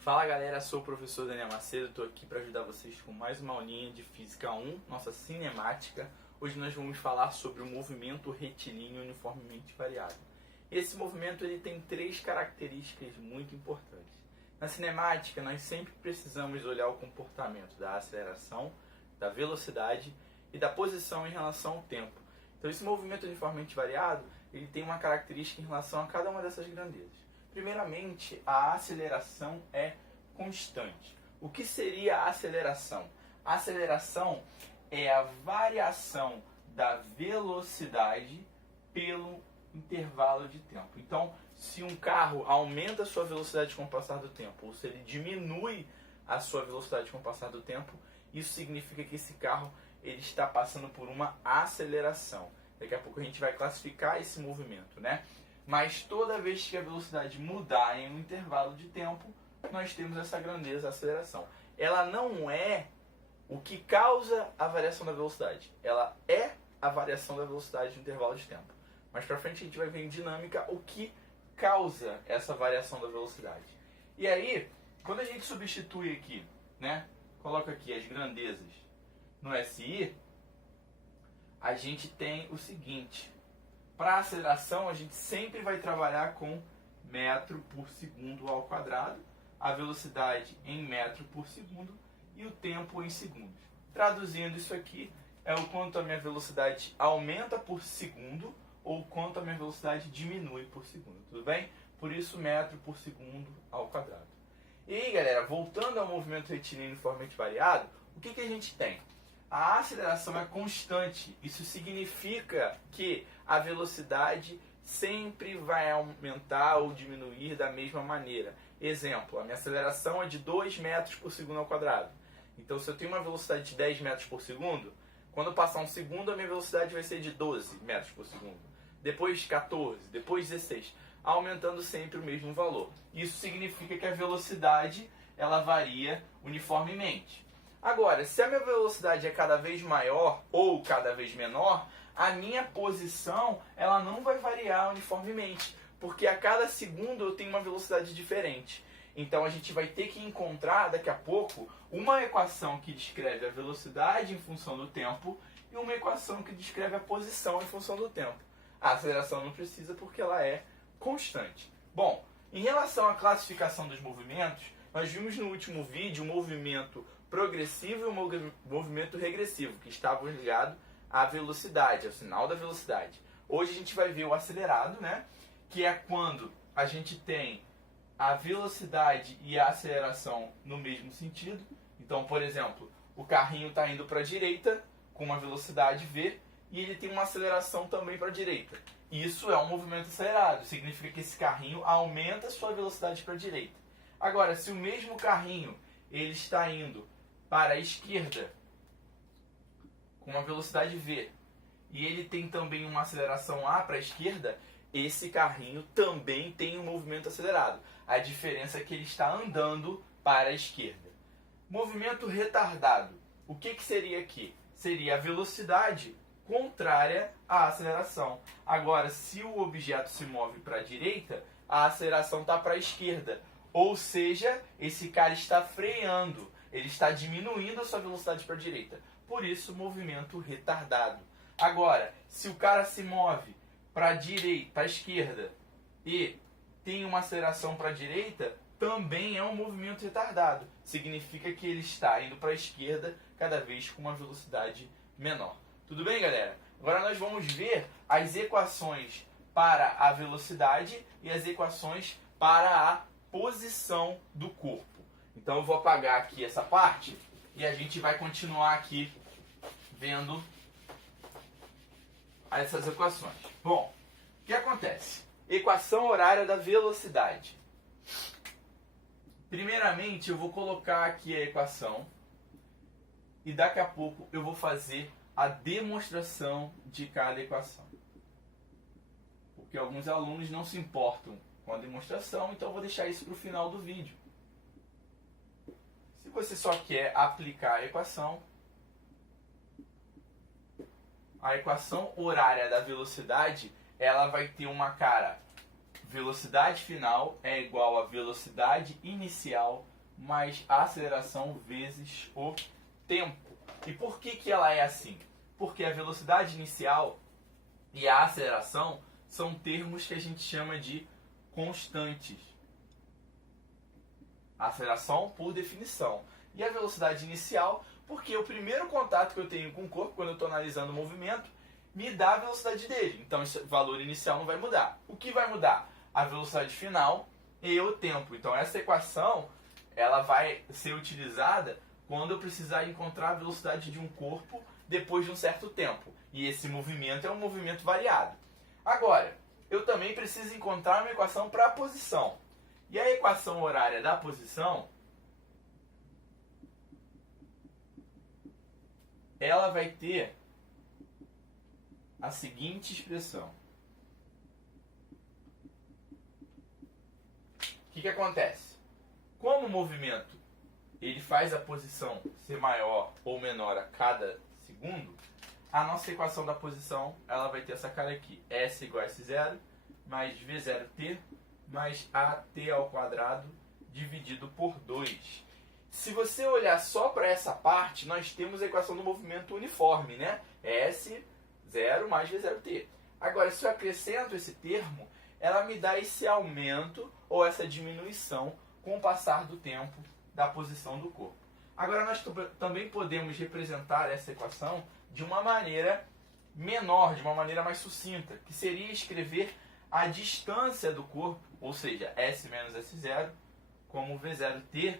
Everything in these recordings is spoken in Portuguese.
Fala galera, sou o professor Daniel Macedo, estou aqui para ajudar vocês com mais uma aulinha de Física 1, nossa cinemática. Hoje nós vamos falar sobre o movimento retilíneo uniformemente variado. Esse movimento ele tem três características muito importantes. Na cinemática, nós sempre precisamos olhar o comportamento da aceleração, da velocidade e da posição em relação ao tempo. Então esse movimento uniformemente variado ele tem uma característica em relação a cada uma dessas grandezas. Primeiramente, a aceleração é constante. O que seria a aceleração? A aceleração é a variação da velocidade pelo intervalo de tempo. Então, se um carro aumenta a sua velocidade com o passar do tempo, ou se ele diminui a sua velocidade com o passar do tempo, isso significa que esse carro ele está passando por uma aceleração. Daqui a pouco a gente vai classificar esse movimento, né? Mas toda vez que a velocidade mudar em um intervalo de tempo, nós temos essa grandeza, a aceleração. Ela não é o que causa a variação da velocidade. Ela é a variação da velocidade no intervalo de tempo. Mais pra frente a gente vai ver em dinâmica o que causa essa variação da velocidade. E aí, quando a gente substitui aqui, né? Coloca aqui as grandezas no SI, a gente tem o seguinte. Para a aceleração, a gente sempre vai trabalhar com metro por segundo ao quadrado, a velocidade em metro por segundo e o tempo em segundos. Traduzindo isso aqui, é o quanto a minha velocidade aumenta por segundo ou quanto a minha velocidade diminui por segundo, tudo bem? Por isso, metro por segundo ao quadrado. E aí, galera, voltando ao movimento retilíneo uniformemente variado, o que a gente tem? A aceleração é constante. Isso significa que a velocidade sempre vai aumentar ou diminuir da mesma maneira. Exemplo, a minha aceleração é de 2 metros por segundo ao quadrado. Então, se eu tenho uma velocidade de 10 metros por segundo, quando eu passar um segundo, a minha velocidade vai ser de 12 metros por segundo. Depois 14, depois 16, aumentando sempre o mesmo valor. Isso significa que a velocidade ela varia uniformemente. Agora, se a minha velocidade é cada vez maior ou cada vez menor, a minha posição ela não vai variar uniformemente, porque a cada segundo eu tenho uma velocidade diferente. Então a gente vai ter que encontrar daqui a pouco uma equação que descreve a velocidade em função do tempo e uma equação que descreve a posição em função do tempo. A aceleração não precisa porque ela é constante. Bom, em relação à classificação dos movimentos, nós vimos no último vídeo o movimento progressivo e o movimento regressivo, que estavam ligados à velocidade, ao sinal da velocidade. Hoje a gente vai ver o acelerado, né? Que é quando a gente tem a velocidade e a aceleração no mesmo sentido. Então, por exemplo, o carrinho está indo para a direita com uma velocidade v e ele tem uma aceleração também para a direita. Isso é um movimento acelerado, significa que esse carrinho aumenta a sua velocidade para a direita. Agora, se o mesmo carrinho ele está indo para a esquerda com uma velocidade v e ele tem também uma aceleração a para a esquerda, esse carrinho também tem um movimento acelerado. A diferença é que ele está andando para a esquerda. Movimento retardado. O que seria aqui? Seria a velocidade contrária à aceleração. Agora, se o objeto se move para a direita, a aceleração está para a esquerda. Ou seja, esse cara está freando. Ele está diminuindo a sua velocidade para a direita. Por isso, movimento retardado. Agora, se o cara se move para a direita, para a esquerda e tem uma aceleração para a direita, também é um movimento retardado. Significa que ele está indo para a esquerda cada vez com uma velocidade menor. Tudo bem, galera? Agora nós vamos ver as equações para a velocidade e as equações para a posição do corpo. Então eu vou apagar aqui essa parte e a gente vai continuar aqui vendo essas equações. Bom, o que acontece? Equação horária da velocidade. Primeiramente eu vou colocar aqui a equação e daqui a pouco eu vou fazer a demonstração de cada equação. Porque alguns alunos não se importam com a demonstração, então eu vou deixar isso para o final do vídeo. Se você só quer aplicar a equação horária da velocidade, ela vai ter uma cara velocidade final é igual a velocidade inicial mais a aceleração vezes o tempo. E por que ela é assim? Porque a velocidade inicial e a aceleração são termos que a gente chama de constantes. A aceleração por definição. E a velocidade inicial, porque o primeiro contato que eu tenho com o corpo, quando eu estou analisando o movimento, me dá a velocidade dele. Então esse valor inicial não vai mudar. O que vai mudar? A velocidade final e o tempo. Então essa equação ela vai ser utilizada quando eu precisar encontrar a velocidade de um corpo depois de um certo tempo. E esse movimento é um movimento variado. Agora, eu também preciso encontrar uma equação para a posição. E a equação horária da posição, ela vai ter a seguinte expressão. O que acontece? Como o movimento ele faz a posição ser maior ou menor a cada segundo, a nossa equação da posição ela vai ter essa cara aqui. S igual a S0 mais V0t mais AT ao quadrado dividido por 2. Se você olhar só para essa parte, nós temos a equação do movimento uniforme, né? S0 mais V0t. Agora, se eu acrescento esse termo, ela me dá esse aumento ou essa diminuição com o passar do tempo da posição do corpo. Agora, nós também podemos representar essa equação de uma maneira menor, de uma maneira mais sucinta, que seria escrever a distância do corpo, ou seja, S menos S0, como V0t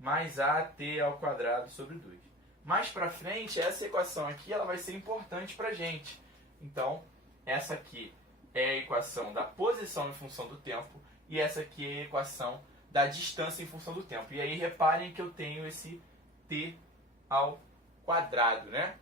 mais AT ao quadrado sobre 2. Mais para frente, essa equação aqui ela vai ser importante para a gente. Então, essa aqui é a equação da posição em função do tempo e essa aqui é a equação da distância em função do tempo. E aí reparem que eu tenho esse t ao quadrado, né?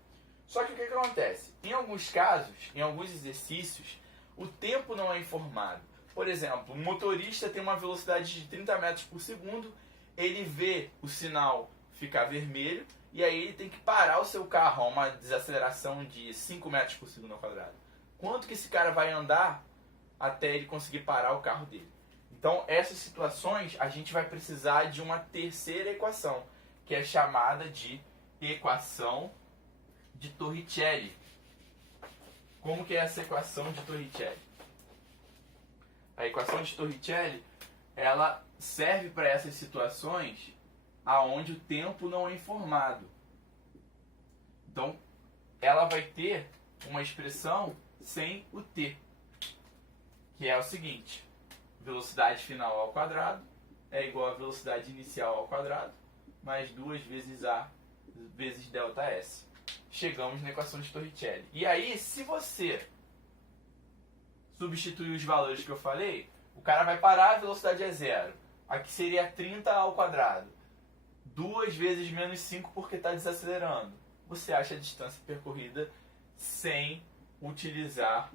Só que o que acontece? Em alguns casos, em alguns exercícios, o tempo não é informado. Por exemplo, um motorista tem uma velocidade de 30 metros por segundo, ele vê o sinal ficar vermelho e aí ele tem que parar o seu carro a uma desaceleração de 5 metros por segundo ao quadrado. Quanto que esse cara vai andar até ele conseguir parar o carro dele? Então, essas situações, a gente vai precisar de uma terceira equação, que é chamada de equação de Torricelli. Como que é essa equação de Torricelli? A equação de Torricelli, ela serve para essas situações aonde o tempo não é informado. Então, ela vai ter uma expressão sem o t, que é o seguinte: velocidade final ao quadrado é igual a velocidade inicial ao quadrado mais 2 vezes a vezes ΔS. Chegamos na equação de Torricelli. E aí, se você substituir os valores que eu falei, o cara vai parar, a velocidade é 0. Aqui seria 30 ao quadrado. 2 vezes menos 5 porque está desacelerando. Você acha a distância percorrida sem utilizar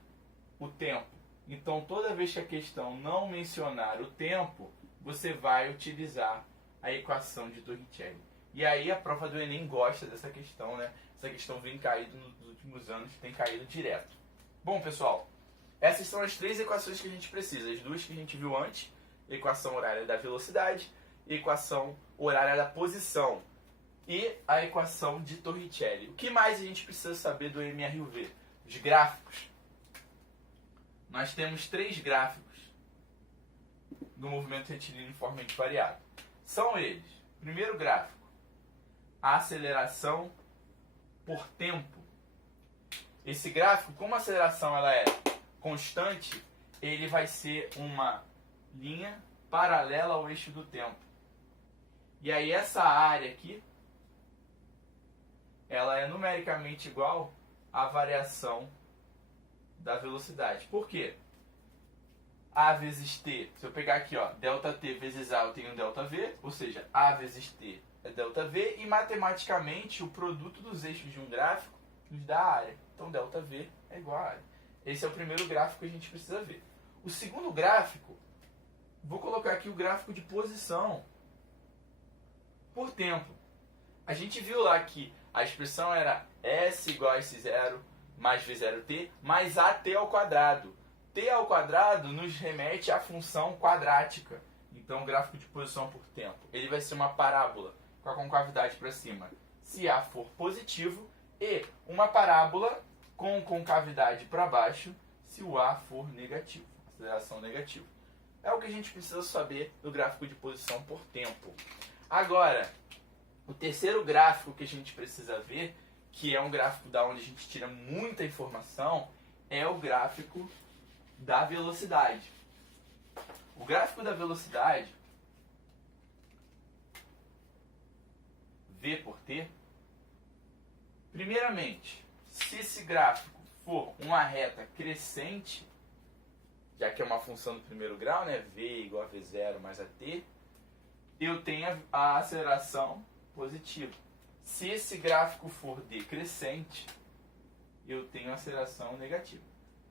o tempo. Então, toda vez que a questão não mencionar o tempo, você vai utilizar a equação de Torricelli. E aí a prova do Enem gosta dessa questão, né? Essa questão vem caído nos últimos anos, tem caído direto. Bom, pessoal, essas são as 3 equações que a gente precisa. As 2 que a gente viu antes, equação horária da velocidade, equação horária da posição e a equação de Torricelli. O que mais a gente precisa saber do MRUV? Os gráficos. Nós temos 3 gráficos do movimento retilíneo uniformemente variado. São eles: primeiro gráfico, a aceleração por tempo. Esse gráfico, como a aceleração ela é constante, ele vai ser uma linha paralela ao eixo do tempo. E aí essa área aqui, ela é numericamente igual à variação da velocidade. Por quê? A vezes t, se eu pegar aqui, ó, ΔT vezes A, eu tenho ΔV, ou seja, A vezes t é ΔV, e matematicamente o produto dos eixos de um gráfico nos dá a área. Então ΔV é igual a área. Esse é o primeiro gráfico que a gente precisa ver. O segundo gráfico, vou colocar aqui o gráfico de posição por tempo. A gente viu lá que a expressão era S igual a S0 mais V0t mais AT ao quadrado. t ao quadrado nos remete à função quadrática. Então, o gráfico de posição por tempo, ele vai ser uma parábola com a concavidade para cima, se A for positivo, e uma parábola com concavidade para baixo, se o A for negativo, aceleração negativa. É o que a gente precisa saber do gráfico de posição por tempo. Agora, o terceiro gráfico que a gente precisa ver, que é um gráfico da onde a gente tira muita informação, é o gráfico da velocidade. O gráfico da velocidade, V por T, primeiramente, se esse gráfico for uma reta crescente, já que é uma função do primeiro grau, né, V igual a V0 mais a T, eu tenho a aceleração positiva. Se esse gráfico for decrescente, eu tenho a aceleração negativa.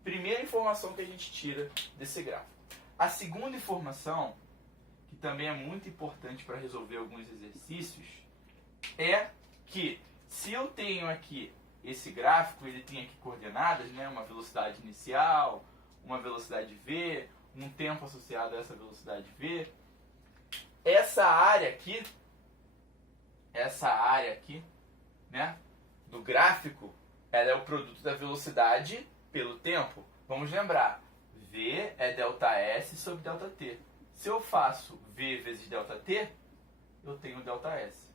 Primeira informação que a gente tira desse gráfico. A segunda informação, que também é muito importante para resolver alguns exercícios, é que se eu tenho aqui esse gráfico, ele tem aqui coordenadas, né, uma velocidade inicial, uma velocidade v, um tempo associado a essa velocidade v. Essa área aqui, né, do gráfico, ela é o produto da velocidade pelo tempo. Vamos lembrar, v é ΔS sobre ΔT. Se eu faço v vezes ΔT, eu tenho ΔS.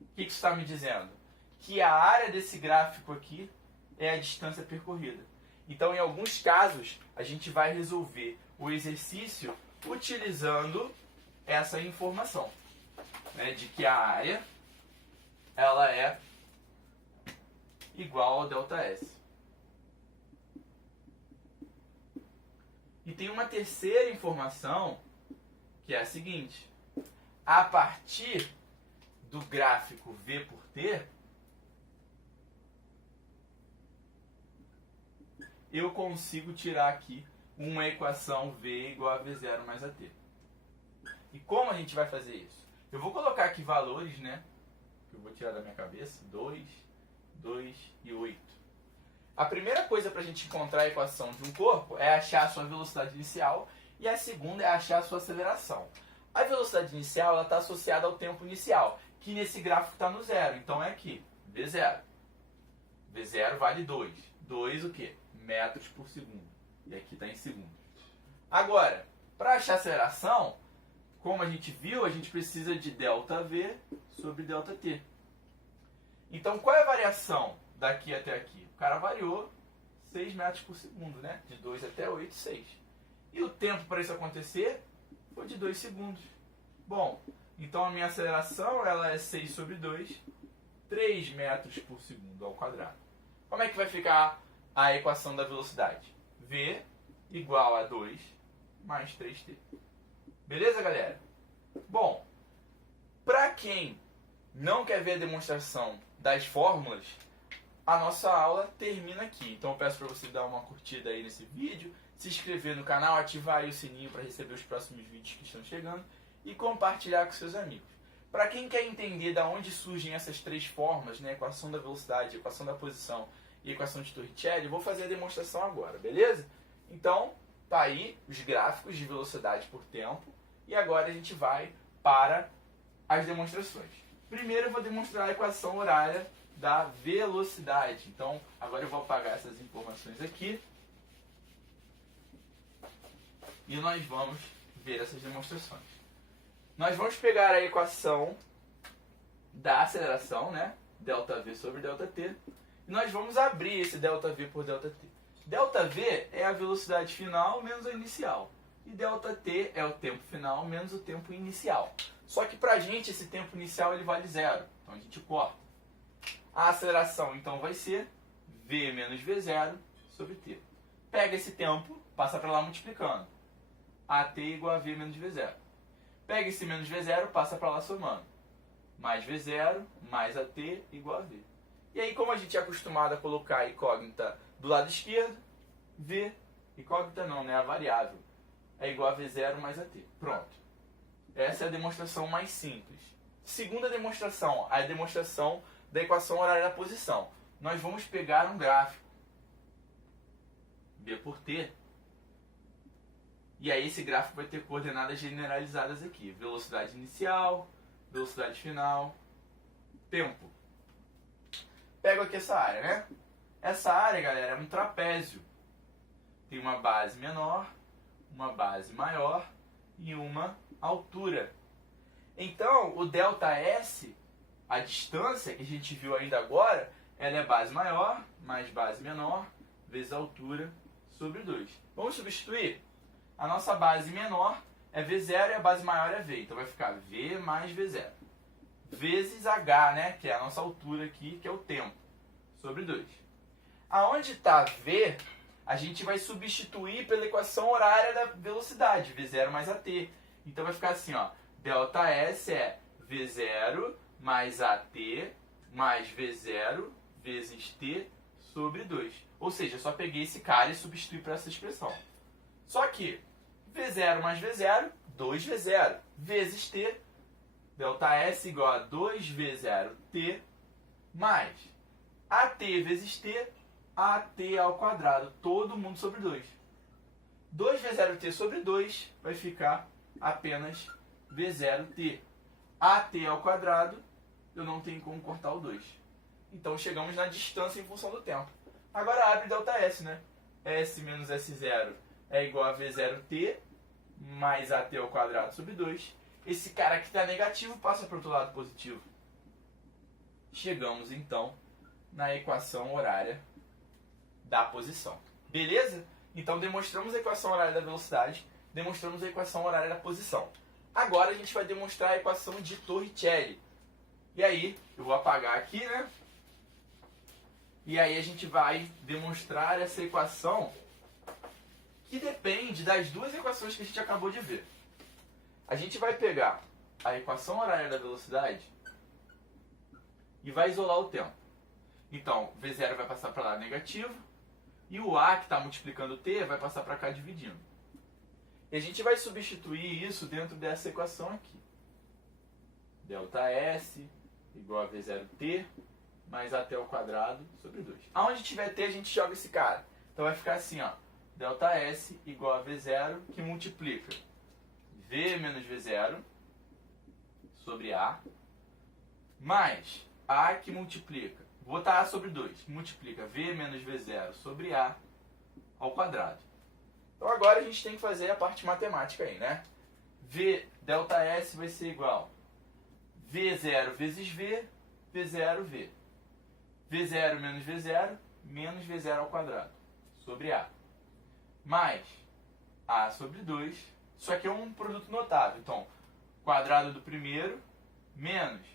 O que isso está me dizendo? Que a área desse gráfico aqui é a distância percorrida. Então, em alguns casos, a gente vai resolver o exercício utilizando essa informação, né, de que a área ela é igual ao ΔS. E tem uma terceira informação, que é a seguinte: a partir do gráfico V por T, eu consigo tirar aqui uma equação V igual a V0 mais AT. E como a gente vai fazer isso? Eu vou colocar aqui valores, né? Que eu vou tirar da minha cabeça. 2, 2 e 8. A primeira coisa para a gente encontrar a equação de um corpo é achar a sua velocidade inicial. E a segunda é achar a sua aceleração. A velocidade inicial está associada ao tempo inicial, que nesse gráfico está no zero. Então é aqui, V0. V0 vale 2. 2 o quê? Metros por segundo. E aqui está em segundos. Agora, para achar a aceleração, como a gente viu, a gente precisa de ΔV sobre ΔT. Então, qual é a variação daqui até aqui? O cara variou 6 metros por segundo, né? De 2 até 8, 6. E o tempo para isso acontecer foi de 2 segundos. Bom, então a minha aceleração ela é 6 sobre 2, 3 metros por segundo ao quadrado. Como é que vai ficar a equação da velocidade? V igual a 2 mais 3t. Beleza, galera? Bom, para quem não quer ver a demonstração das fórmulas, a nossa aula termina aqui. Então eu peço para você dar uma curtida aí nesse vídeo, se inscrever no canal, ativar aí o sininho para receber os próximos vídeos que estão chegando e compartilhar com seus amigos. Para quem quer entender de onde surgem essas três fórmulas, né, equação da velocidade, equação da posição e equação de Torricelli, eu vou fazer a demonstração agora, beleza? Então, tá aí os gráficos de velocidade por tempo e agora a gente vai para as demonstrações. Primeiro eu vou demonstrar a equação horária da velocidade. Então, agora eu vou apagar essas informações aqui e nós vamos ver essas demonstrações. Nós vamos pegar a equação da aceleração, né? ΔV sobre ΔT. E nós vamos abrir esse ΔV por ΔT. ΔV é a velocidade final menos a inicial. E ΔT é o tempo final menos o tempo inicial. Só que pra gente esse tempo inicial ele vale zero. Então a gente corta. A aceleração então vai ser V menos V0 sobre T. Pega esse tempo, passa para lá multiplicando. AT igual a V menos V0. Pega esse menos V0, passa para lá somando. Mais V0, mais AT igual a V. E aí, como a gente é acostumado a colocar a incógnita do lado esquerdo, V, incógnita não, né? A variável, é igual a V0 mais AT. Pronto. Essa é a demonstração mais simples. Segunda demonstração, a demonstração da equação horária da posição. Nós vamos pegar um gráfico, V por T, E aí esse gráfico vai ter coordenadas generalizadas aqui. Velocidade inicial, velocidade final, tempo. Pego aqui essa área, né? Essa área, galera, é um trapézio. Tem uma base menor, uma base maior e uma altura. Então, o ΔS, a distância que a gente viu ainda agora, ela é base maior mais base menor vezes a altura sobre 2. Vamos substituir? A nossa base menor é V0 e a base maior é V. Então vai ficar V mais V0. Vezes H, né? Que é a nossa altura aqui, que é o tempo. Sobre 2. Aonde está V, a gente vai substituir pela equação horária da velocidade. V0 mais AT. Então vai ficar assim, ó. ΔS é V0 mais AT mais V0 vezes T sobre 2. Ou seja, eu só peguei esse cara e substituí para essa expressão. Só que V0 mais V0, 2V0, vezes T, ΔS igual a 2V0T, mais AT vezes T, AT ao quadrado, todo mundo sobre 2. 2V0T sobre 2 vai ficar apenas V0T. AT ao quadrado, eu não tenho como cortar o 2. Então chegamos na distância em função do tempo. Agora abre ΔS, né? S menos S0 é igual a V0T mais AT ao quadrado sobre 2. Esse cara que está negativo passa para o outro lado positivo. Chegamos então na equação horária da posição. Beleza? Então demonstramos a equação horária da velocidade, demonstramos a equação horária da posição. Agora a gente vai demonstrar a equação de Torricelli. E aí, eu vou apagar aqui, né? E aí a gente vai demonstrar essa equação que depende das duas equações que a gente acabou de ver. A gente vai pegar a equação horária da velocidade e vai isolar o tempo. Então, V0 vai passar para lá negativo e o A, que está multiplicando o T, vai passar para cá dividindo. E a gente vai substituir isso dentro dessa equação aqui. ΔS igual a V0T mais AT ao quadrado sobre 2. Aonde tiver T, a gente joga esse cara. Então vai ficar assim, ó. ΔS igual a V0, que multiplica V menos V0 sobre A, mais A que multiplica, vou botar A sobre 2, que multiplica V menos V0 sobre A ao quadrado. Então agora a gente tem que fazer a parte matemática aí, né? ΔS vai ser igual V0 vezes V, V0, V. V0 menos V0 ao quadrado, sobre A. Mais A sobre 2. Isso aqui é um produto notável. Então, quadrado do primeiro, menos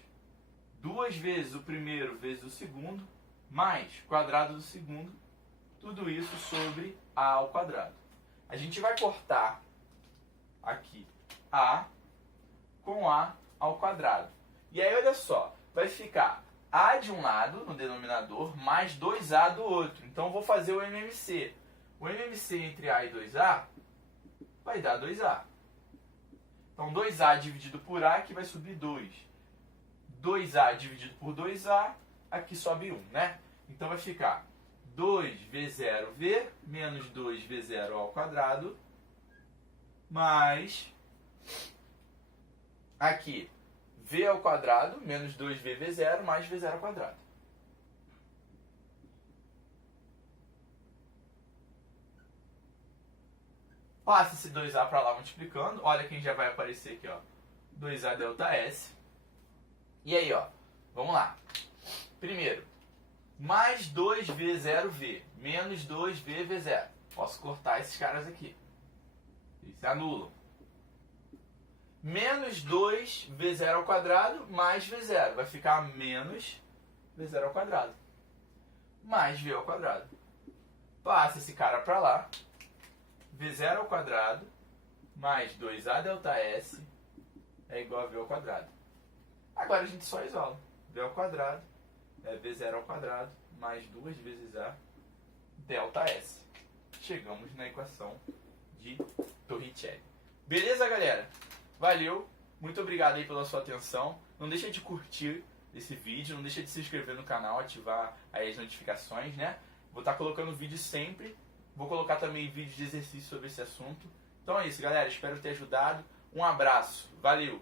2 vezes o primeiro vezes o segundo, mais quadrado do segundo, tudo isso sobre A ao quadrado. A gente vai cortar aqui A com A ao quadrado. E aí, olha só, vai ficar A de um lado, no denominador, mais 2A do outro. Então, eu vou fazer o MMC. O MMC entre A e 2A vai dar 2A. Então, 2A dividido por A, que vai subir 2. 2A dividido por 2A, aqui sobe 1, né? Então, vai ficar 2V0V menos 2V0 ao quadrado, mais aqui V ao quadrado menos 2VV0 mais V0 ao quadrado. Passa esse 2A para lá multiplicando. Olha quem já vai aparecer aqui, ó. 2A ΔS. E aí, ó. Vamos lá. Primeiro, mais 2V0V menos 2VV0. Posso cortar esses caras aqui. Eles se anulam. Menos 2V0 ao quadrado mais V0. Vai ficar menos V0 ao quadrado. Mais V ao quadrado. Passa esse cara para lá. V0 ao quadrado mais 2A ΔS é igual a V ao quadrado. Agora a gente só isola. V ao quadrado é V0 ao quadrado mais 2 vezes A ΔS. Chegamos na equação de Torricelli. Beleza, galera? Valeu. Muito obrigado aí pela sua atenção. Não deixa de curtir esse vídeo. Não deixa de se inscrever no canal, ativar aí as notificações, né? Vou estar colocando vídeo sempre. Vou colocar também vídeos de exercício sobre esse assunto. Então é isso, galera. Espero ter ajudado. Um abraço. Valeu!